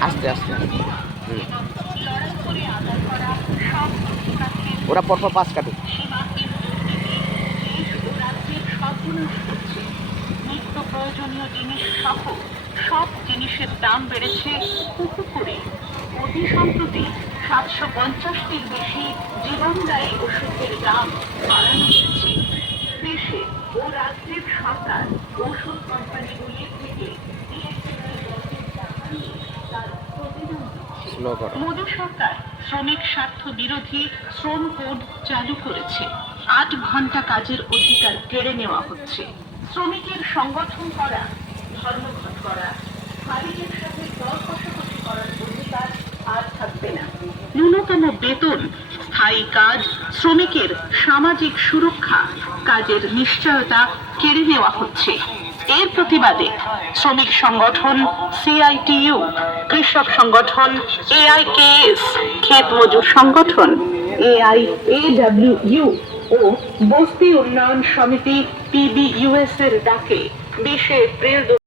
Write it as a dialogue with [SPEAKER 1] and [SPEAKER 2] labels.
[SPEAKER 1] আস্তে আস্তে। ওরা পরপর পাঁচ কাটুক
[SPEAKER 2] নিত্য প্রয়োজনীয় জিনিস সহ সব জিনিসের দাম বেড়েছে করে অতি সম্প্রতি সাতশো পঞ্চাশটির বেশি জীবনদায়ী ওষুধের দাম বাড়ানো হয়েছে দেশে ও রাজ্যের সরকার ওষুধ কোম্পানিগুলির
[SPEAKER 1] স্লো করো
[SPEAKER 2] মোদী সরকার শ্রমিক স্বার্থ বিরোধী শ্রম কোড চালু করেছে। আট ঘণ্টা কাজের অধিকার কেড়ে নেওয়া হচ্ছে। শ্রমিকের সংগঠন করা, ধর্মঘট করা, মালিকের সাথে দর কষাকষি করার অধিকার আর থাকবে না। ন্যূনতম বেতন স্থায়ী কাজ, শ্রমিকের সামাজিক সুরক্ষা, কাজের নিশ্চয়তা কেড়ে নেওয়া হচ্ছে। এর প্রতিবাদে শ্রমিক সংগঠন সিআইটিইউ, কৃষক সংগঠন এআইকেএস ক্ষেত মজুর সংগঠন এআই এডব্লিউইউ ও বস্তি উন্নয়ন সমিতি পিবিইউএস এর ডাকে বিশে এপ্রিল